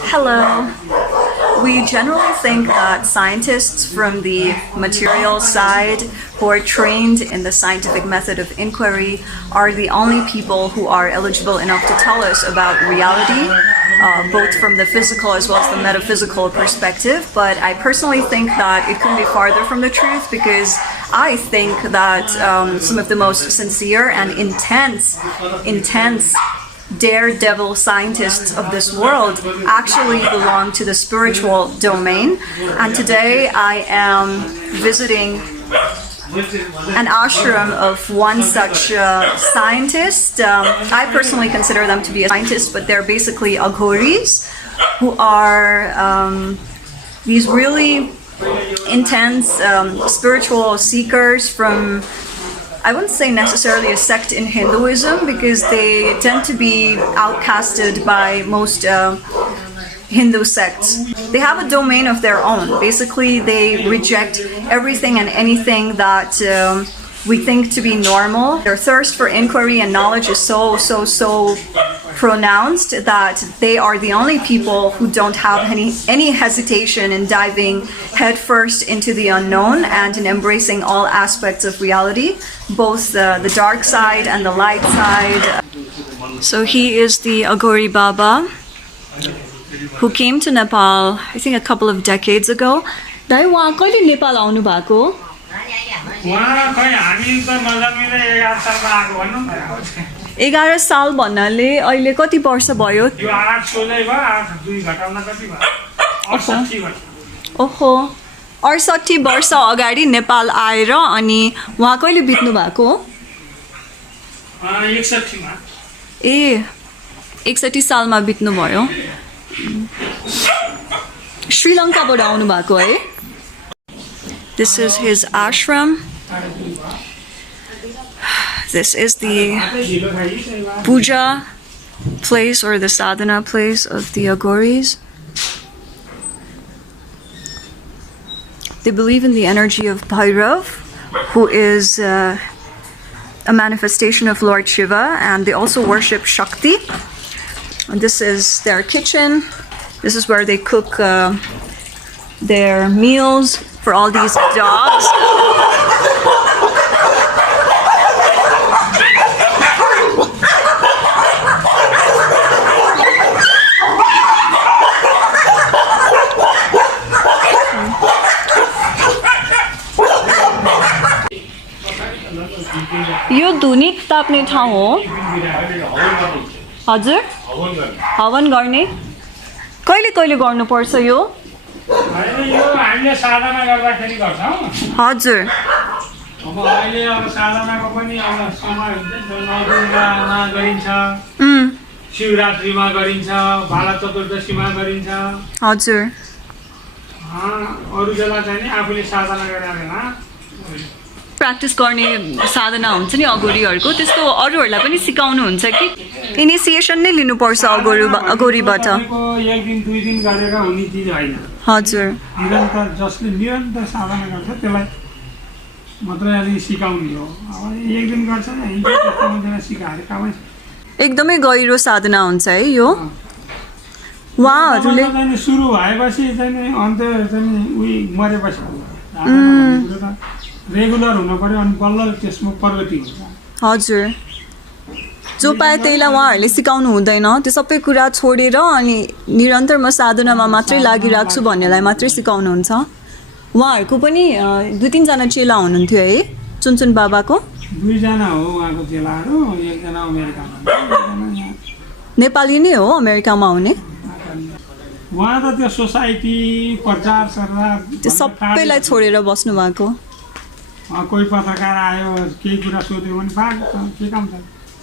Hello. We generally think that scientists from the material side who are trained in the scientific method of inquiry are the only people who are eligible enough to tell us about reality, both from the physical as well as the metaphysical perspective. But I personally think that it couldn't be farther from the truth, because I think that some of the most sincere and intense daredevil scientists of this world actually belong to the spiritual domain. And today I am visiting an ashram of one such scientist. I personally consider them to be a scientist, but they're basically Aghoris, who are these really intense spiritual seekers from, I wouldn't say necessarily a sect in Hinduism, because they tend to be outcasted by most Hindu sects. They have a domain of their own. Basically, they reject everything and anything that we think to be normal. Their thirst for inquiry and knowledge is so pronounced that they are the only people who don't have any hesitation in diving headfirst into the unknown and in embracing all aspects of reality, both the dark side and the light side. So he is the Aghori Baba, who came to Nepal, I think a couple of decades ago. Dai wahan kaile Nepal aunu bhako? 11 साल भन्नाले अहिले कति वर्ष भयो? ओहो, 68 वर्ष अगाडि नेपाल आएर अनि वहाँ कहिले बित्नु भएको? 61 मा। ए, 61 सालमा बित्नु भयो। श्रीलङ्काबाट आउनु भएको है? This is his ashram. This is the puja place or the sadhana place of the Aghoris. They believe in the energy of Bhairav, who is a manifestation of Lord Shiva, and they also worship Shakti. And this is their kitchen. This is where they cook their meals for all these dogs. यो धुनी ताप्ने ठाउँ हो? हजुर, हवन गर्ने? कहिले कहिले गर्नुपर्छ यो? यो हामीले साधना गर्दाखेरि गर्छौं। हजुर। अब अहिले अब साधनाको पनि अब समय हुन्छ, नवदुर्गामा गरिन्छ, शिवरात्रिमा गरिन्छ, बाला चतुर्दशीमा गरिन्छ। हजुर। अरु बेला चाहिँ आफूले साधना गरेर प्र्याक्टिस गर्ने साधना हुन्छ नि अघोरीहरुको, त्यस्तो अरूहरुलाई पनि सिकाउनु हुन्छ कि इनिसिएसन नै लिनुपर्छ अघोरीबाट? एक दिन दुई दिन गरेर हुने चिज हैन। हजुर। निरन्तर जसले निरन्तर साधना गर्छ त्यसलाई मात्रै अलि सिकाउने हो। अब एक दिन गर्छ नि त्यस्तो मान्छेलाई सिकाएर कामै एकदमै गहिरो साधना हुन्छ है यो। उहाँहरुले सुरु भएपछि चाहिँ अन्त चाहिँ उही मरेपछि रेगुलर हुन पर्यो अनि बल्ल त्यसमा प्रगति हुन्छ। हजुर। जो पाए त्यहीलाई उहाँहरूले सिकाउनु हुँदैन, त्यो सबै कुरा छोडेर अनि निरन्तर म साधनामा मात्रै लागिराख्छु भन्नेलाई मात्रै सिकाउनुहुन्छ। उहाँहरूको पनि 2-3 जना चेला हुनुहुन्थ्यो है चुनचुन बाबाको? 2 जना हो उहाँको चेलाहरू, 1 जना अमेरिकामा। नेपाली नै हो अमेरिकामा हुने? उहाँ त त्यो सोसाइटी प्रचार सल्लाह त्यो सबैलाई छोडेर बस्नु भएको? कोही पत्रकार आयो केही कुरा सोध्यो भने बाघ के काम छ,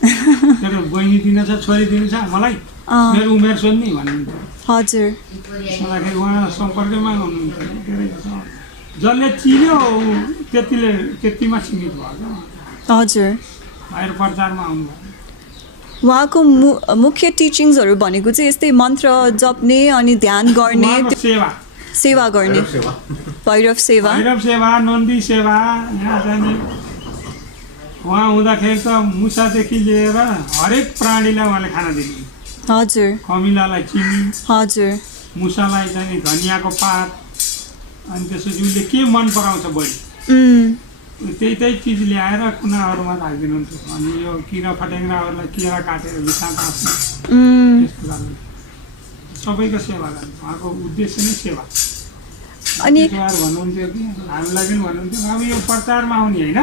मेरो बहिनी दिन छ, छोरी दिन छ, मलाई मेरो उमेर सोध्ने भन्नुहुन्छ। हजुर। मलाई उहाँ सम्पर्कमा हुनुहुन्थ्यो, जसले चिन्यो त्यतिमा सीमित भएको। हजुर। बाहिर प्रचारमा आउनुभयो। उहाँको मुख्य टिचिङ्सहरू भनेको चाहिँ यस्तै मन्त्र जप्ने अनि ध्यान गर्ने, सेवा गर्ने, भैरव सेवा, नन्दी सेवा। यहाँ चाहिँ उहाँ हुँदाखेरि त मुसादेखि लिएर हरेक प्राणीलाई उहाँले खाना दिनु। हजुर कमिलालाई चिनी, हजुर मुसालाई चाहिँ धनियाँको पात, अनि त्यसपछि उसले के मन पराउँछ बढी त्यही चिज ल्याएर कुनाहरूमा राखिदिनुहुन्छ। अनि यो किरा फट्याङ्ग्राहरूलाई केरा काटेर बिसाङ राख्नु, त्यस्तो गर्नु। सबैको सेवा गर्नु, उहाँको उद्देश्य नै सेवा। अनि भन्नुहुन्थ्यो कि हामीलाई पनि भन्नुहुन्थ्यो अब यो प्रचारमा आउने होइन,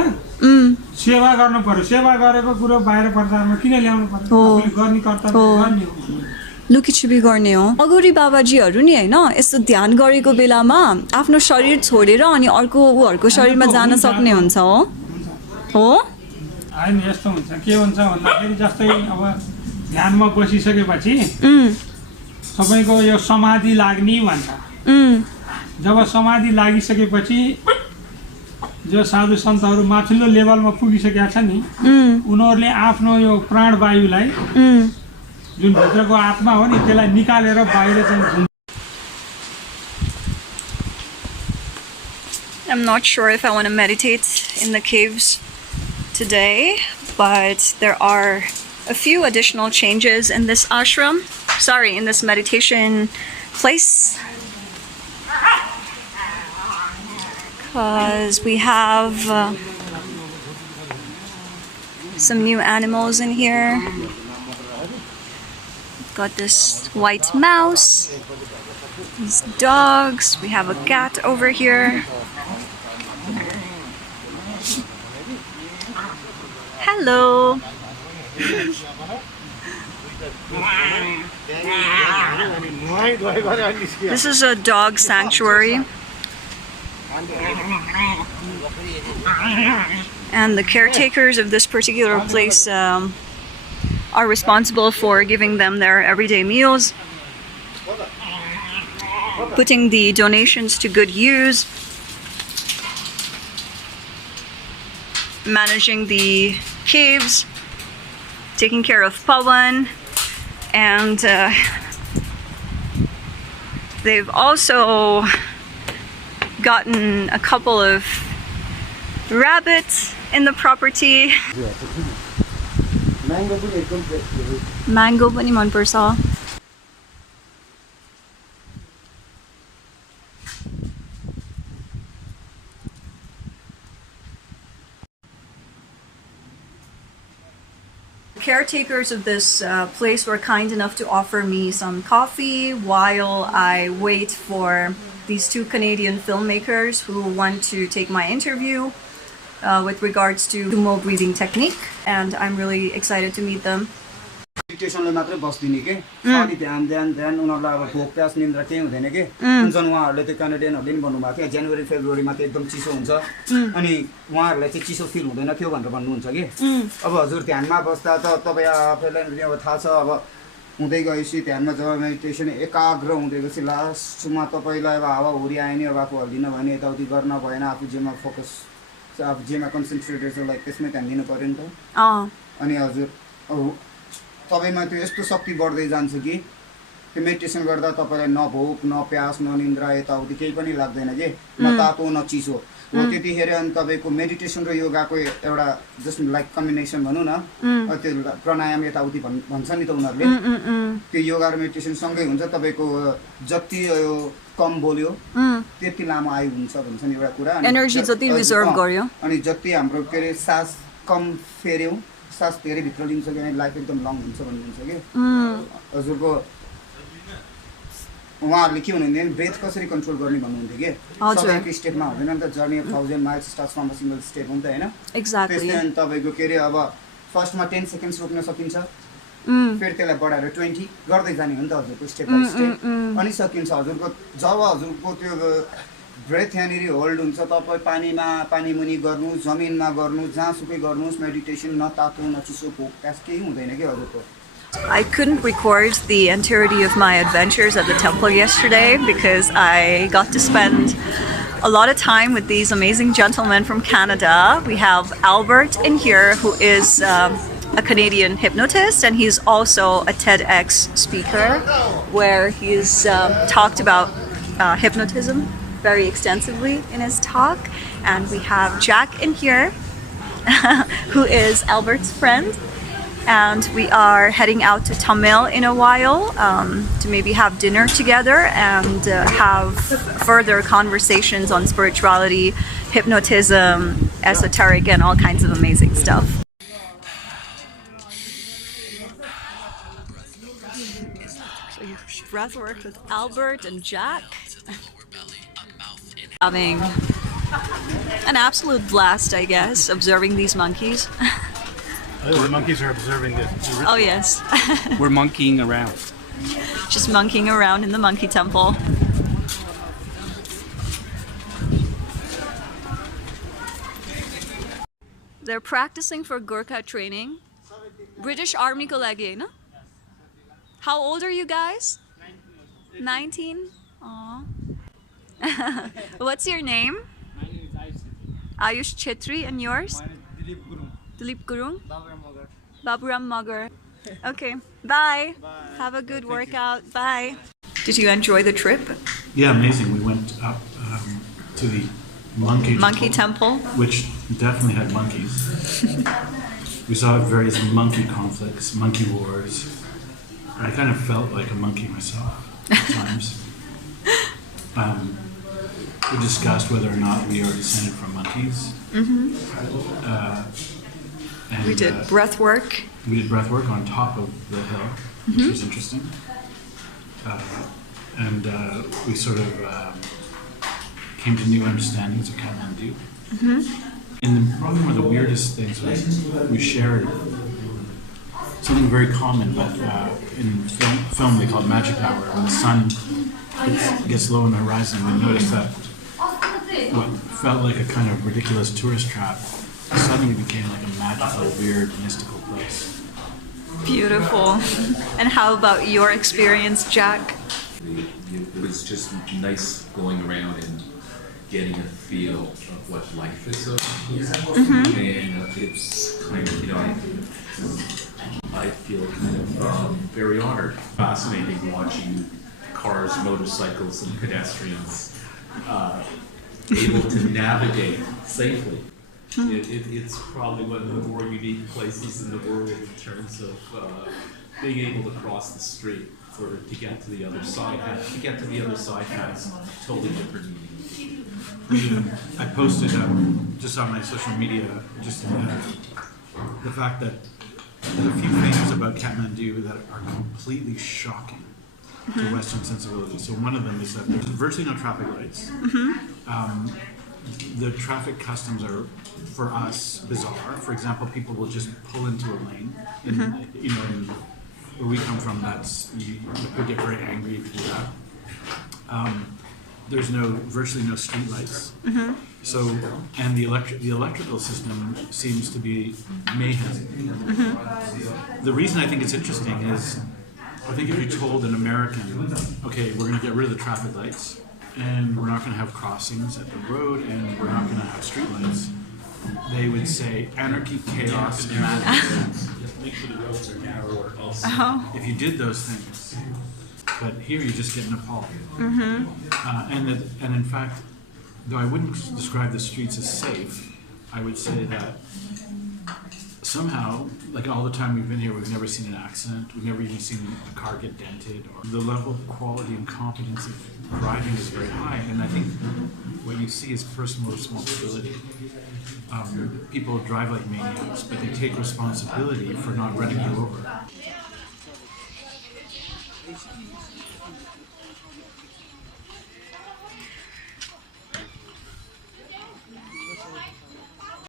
सेवा गर्नु पर्यो। सेवा गरेको कुरो बाहिर प्रचारमा किन ल्याउनु पर्यो? आफूले गर्ने कर्तव्य गर्ने हो। लुकीछुपी गर्ने हो। अघोरी बाबाजीहरू नि होइन यस्तो ध्यान गरेको बेलामा आफ्नो शरीर छोडेर अनि अर्को उहरूको शरीरमा जान सक्ने हुन्छ हो? होइन यस्तो हुन्छ, के हुन्छ भन्दाखेरि जस्तै अब ध्यानमा बसिसकेपछि तपाईँको यो समाधि लाग्ने भन्छ। जब समाधि लागिसकेपछि जो साधु सन्तहरू माथिल्लो लेभलमा पुगिसकेका छन् नि, उनीहरूले आफ्नो यो प्राणवायुलाई जुन भित्रको आत्मा हो नि त्यसलाई निकालेर बाहिर चाहिँ I'm not sure if I want to meditate in the caves today, but there are a few additional changes in this ashram. Sorry, in this meditation place. Because we have some new animals in here. Got this white mouse, these dogs, we have a cat over here. Hello. This is a dog sanctuary. And the caretakers of this particular place are responsible for giving them their everyday meals, putting the donations to good use, managing the caves, taking care of Pawan, and they've also gotten a couple of rabbits in the property. Mango पनि मन पर्छ. Caretakers of this place were kind enough to offer me some coffee while I wait for these two Canadian filmmakers who want to take my interview with regards to sumo breathing technique, and I'm really excited to meet them. Meditation मात्रै बस्दिने के साथी ध्यान उनीहरुलाई अब भोक प्यास निन्द्रा केही हुँदैन के जुन उहाँहरुले त्यो कनेडियनहरुले पनि भन्नु भएको थियो जनवरी फेब्रुअरीमा चाहिँ एकदम चिसो हुन्छ अनि उहाँहरुलाई चाहिँ चिसो फिल हुँदैन थियो भनेर भन्नुहुन्छ के अब हजुर ध्यानमा बस्दा त तपाई आफैलाई अब थाहा छ अब हुँदै गएपछि ध्यानमा जब मेडिटेसन एकाग्र हुँदै गएपछि लास्टमा तपाईलाई अब हावाहुरी आएन अब आफू हल्दिन भने यताउति गर्न भएन आफू जेमा फोकस आफू जेमा कन्सन्ट्रेटेड छ लाइक त्यसमै ध्यान दिनु पर्यो नि त अनि हजुर तपाईमा त्यो यस्तो शक्ति बढ्दै जान्छ कि त्यो मेडिटेसन गर्दा तपाईलाई न भोक न प्यास न निन्द्रा यताउति केही पनि लाग्दैन के न तातो न चिसो हो त्यतिखेर अनि तपाईको मेडिटेसन र योगाको एउटा जस्ट लाइक कम्बिनेसन भनौं न त्यो प्राणायाम यताउति भन्छ नि त उनीहरुले त्यो योगा र मेडिटेसन सँगै हुन्छ तपाईको जति यो कम बोल्यो त्यति लामो आयु हुन्छ भन्छ नि एउटा कुरा एनर्जी जति रिजर्भ गर्यो अनि जति हाम्रो के रे सास कम फेर्यौ सास धेरै भित्र लिन्छ कि लाइफ एकदम लङ हुन्छ भन्नुहुन्छ के हजुरको उहाँहरुले के भन्नुहुन्थ्यो नि ब्रेथ कसरी कन्ट्रोल गर्ने भन्नुहुन्थ्यो के सबैको स्टेपमा हुँदैन नि त journey of 1000 miles starts from a single step हुन्छ हैन एक्ज्याक्टली त्यसले अनि तपाईको के रे अब फर्स्टमा 10 सेकेन्ड्स रोक्न सकिन्छ फेरि त्यसलाई बढाएर 20 गर्दै जाने हो नि त हजुरको स्टेप बाइ स्टेप अनि सकिन्छ हजुरको जब हजुरको त्यो ब्रेथ यहाँनिर होल्ड हुन्छ तपाई पानी मुनि गर्नु जमिनमा गर्नु जहाँसुकै गर्नुस् मेडिटेसन न तातो न चिसो भोक प्यास केही हुँदैन के हजुरको I couldn't record the entirety of my adventures at the temple yesterday because I got to spend a lot of time with these amazing gentlemen from Canada. We have Albert in here, who is a Canadian hypnotist, and he's also a TEDx speaker where he's talked about hypnotism very extensively in his talk. And we have Jack in here, who is Albert's friend. and we are heading out to Tamil in a while to maybe have dinner together and have further conversations on spirituality, hypnotism, esoteric, and all kinds of amazing stuff. Breath work with Albert and Jack. Having an absolute blast, I guess, observing these monkeys. The monkeys are observing this. Oh yes. We're monkeying around. Just monkeying around in the monkey temple. They're practicing for Gurkha training. British Army ko lage, na? How old are you guys? 19? Aww. What's your name? Ayush Chetri, and yours? Dilip Gurung? Baburam Magar. Okay, bye. Have a good workout. Bye. Did you enjoy the trip? Yeah, amazing. We went up to the monkey temple, which definitely had monkeys. We saw various monkey conflicts, monkey wars. I kind of felt like a monkey myself at times. We discussed whether or not we are descended from monkeys. And we did breath work. We did breath work on top of the hill, which was interesting. And we sort of came to new understandings of Kathmandu. And probably one of the weirdest things was we shared something very common, but in film they call it magic hour. When the sun gets low on the horizon, we noticed that what felt like a kind of ridiculous tourist trap suddenly became like a magical, weird, mystical place. Beautiful. And how about your experience, Jack? It was just nice going around and getting a feel of what life is and it's kind of, I feel kind of very honored. Fascinating watching cars, motorcycles, and pedestrians able to navigate safely. It's probably one of the more unique places in the world in terms of being able to cross the street to get to the other side. To get to the other side has totally different meaning. I posted just on my social media just the fact that there are a few things about Kathmandu that are completely shocking to Western sensibility. So one of them is that there's virtually no traffic lights. The traffic customs are, for us, bizarre. For example, people will just pull into a lane. In where we come from, you could get very angry if you do that. There's virtually no street lights. So, and the electrical system seems to be mayhem. The reason I think it's interesting is, I think if you told an American, okay, we're going to get rid of the traffic lights, and we're not going to have crossings at the road, and we're not going to have street lights, they would say anarchy, chaos, madness. Make sure the roads are narrower also. If you did those things. But here you just get Nepal. And in fact, though I wouldn't describe the streets as safe, I would say that somehow, like all the time we've been here, we've never seen an accident. We've never even seen a car get dented. Or the level of quality and competence of driving is very high. And I think what you see is personal responsibility. People drive like maniacs, but they take responsibility for not running you over.